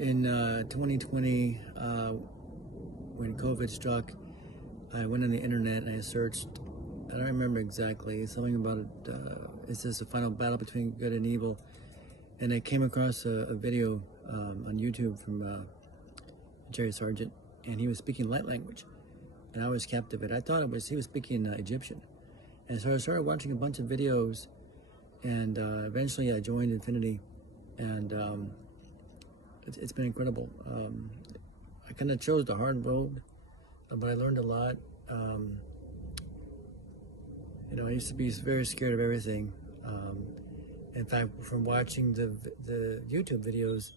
In 2020, when COVID struck, I went on the internet and I searched. I don't remember exactly, something about it. It's just a final battle between good and evil, and I came across a video on YouTube from Jerry Sargent, and he was speaking light language, and I was captivated. I thought he was speaking Egyptian, and so I started watching a bunch of videos, and eventually I joined Infinity, and it's been incredible. I kind of chose the hard road, but I learned a lot. I used to be very scared of everything. In fact, from watching the YouTube videos,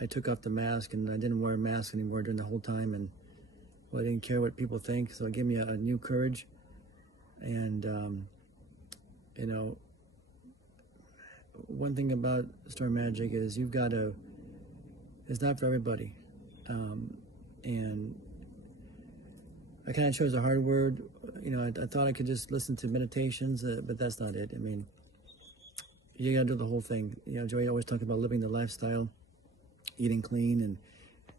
I took off the mask and I didn't wear a mask anymore during the whole time, and I didn't care what people think. So it gave me a new courage. And one thing about Storm Magic is it's not for everybody. And I kind of chose a hard word. I thought I could just listen to meditations, but that's not it. I mean, you got to do the whole thing. Joey always talked about living the lifestyle, eating clean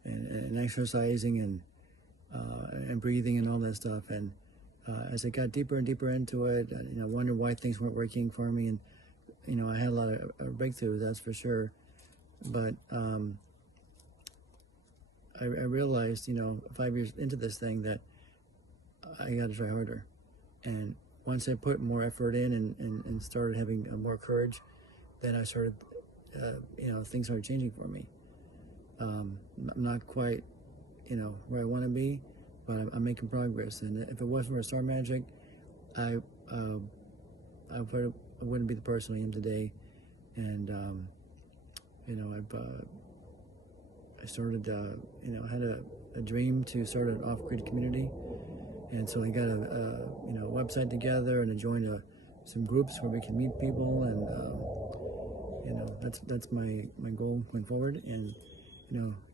and exercising and breathing and all that stuff. And as I got deeper and deeper into it, I wondered why things weren't working for me. And, I had a lot of breakthroughs, that's for sure. But I realized, 5 years into this thing, that I got to try harder. And once I put more effort in and started having more courage, then I started, things started changing for me. I'm not quite, where I want to be, but I'm making progress. And if it wasn't for Storm Magic, I wouldn't be the person I am today. And, I started, I had a dream to start an off-grid community. And so I got a website together, and I joined some groups where we can meet people, and that's my goal going forward. And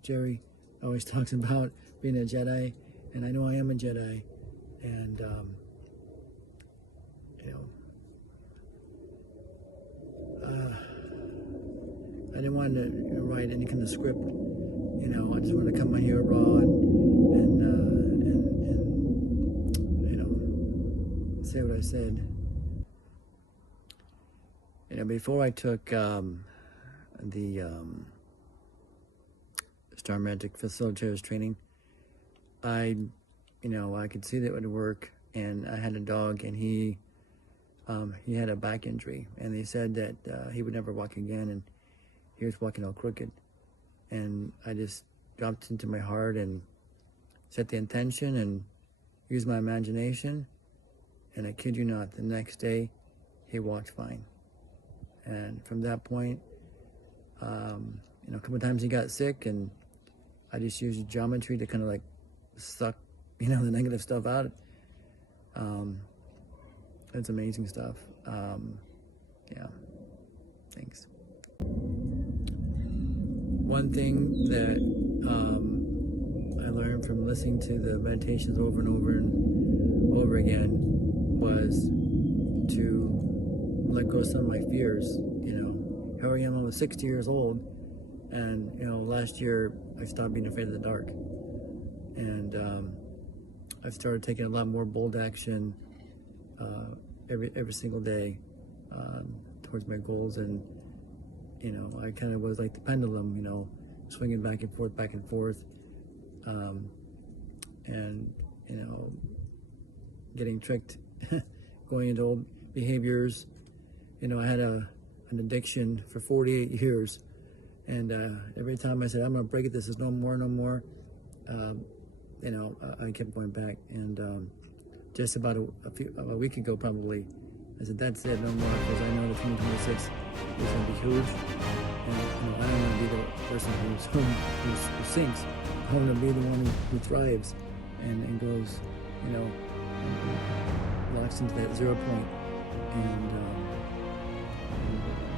Jerry always talks about being a Jedi, and I know I am a Jedi, and I didn't want to write any kind of script. I just wanted to come on here raw and say what I said. Before I took the Star Magic Facilitators training, I could see that it would work, and I had a dog, and he had a back injury, and they said that he would never walk again, and he was walking all crooked. And I just dropped into my heart and set the intention and used my imagination. And I kid you not, the next day, he walked fine. And from that point, a couple of times he got sick, and I just used geometry to kind of like suck, the negative stuff out. That's amazing stuff. Yeah, thanks. One thing that I learned from listening to the meditations over and over again was to let go of some of my fears. Here I am, almost 60 years old, and last year I stopped being afraid of the dark, and I've started taking a lot more bold action every single day towards my goals. And I kind of was like the pendulum, swinging back and forth, and getting tricked, going into old behaviors. I had an addiction for 48 years, and every time I said, I'm going to break it, this is no more, I kept going back. And just about a week ago, probably, I said, that's it, no more, because I know that 2026 is going to be huge. And I don't want to be the person who sinks. I want to be the one who thrives and goes, and locks into that 0 point, and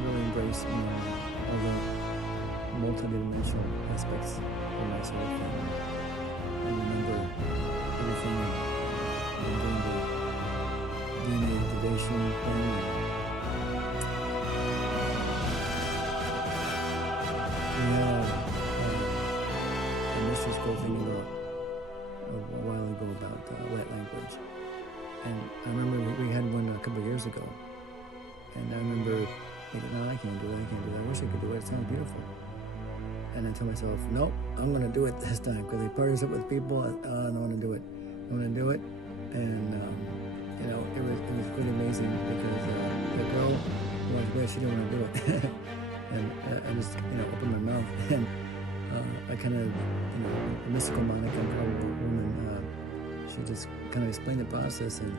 really embrace all the multi-dimensional aspects of myself, and remember everything, and doing the DNA activation thing. We have school thing about a while ago about light language, and I remember we had one a couple of years ago, and I remember thinking, no, I can't do that. I can't do that. I wish I could do it. It sounds beautiful. And I tell myself, nope, I'm going to do it this time because I partners up with people. I don't want to do it. I'm going to do it. And, you know, it was pretty amazing because the girl who was with, she didn't want to do it. And I just, you know, opened my mouth and I kind of, you know, a mystical Monica, incredible woman, she just kind of explained the process and,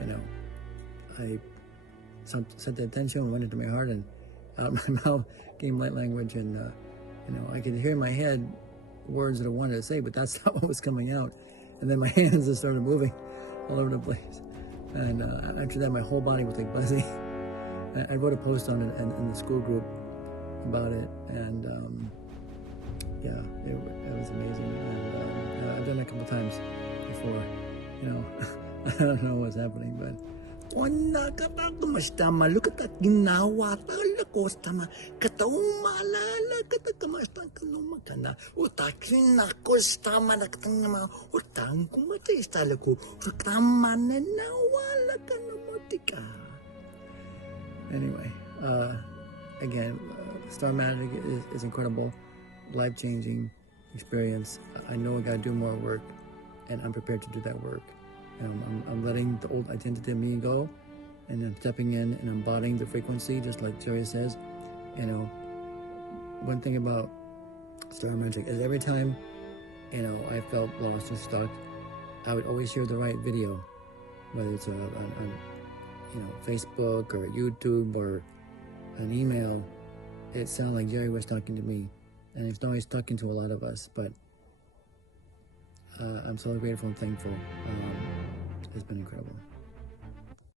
you know, I set the attention, went into my heart and out of my mouth came light language and, you know, I could hear in my head words that I wanted to say, but that's not what was coming out. And then my hands just started moving all over the place. And after that, my whole body was like buzzing. I wrote a post on it in the school group about it. And yeah, it was amazing. And I've done it a couple times before. You know, I don't know what's happening, but Ona kapag kumastama, look at that ginawa, pala ko stama, kataong maalala, katakamastang kanumakana, utakin ako stama, nakatang naman, utang kumatay stala ko, utama na nawala ka namotika. Anyway, again, Star Magic is incredible, life-changing experience. I know I gotta do more work, and I'm prepared to do that work. I'm letting the old identity of me go, and I'm stepping in and embodying the frequency, just like Jerry says. You know, one thing about Star Magic is every time, you know, I felt lost and stuck, I would always hear the right video, whether it's on you know, Facebook or YouTube or an email. It sounded like Jerry was talking to me, and it's always talking to a lot of us, but I'm so grateful and thankful. It's been incredible.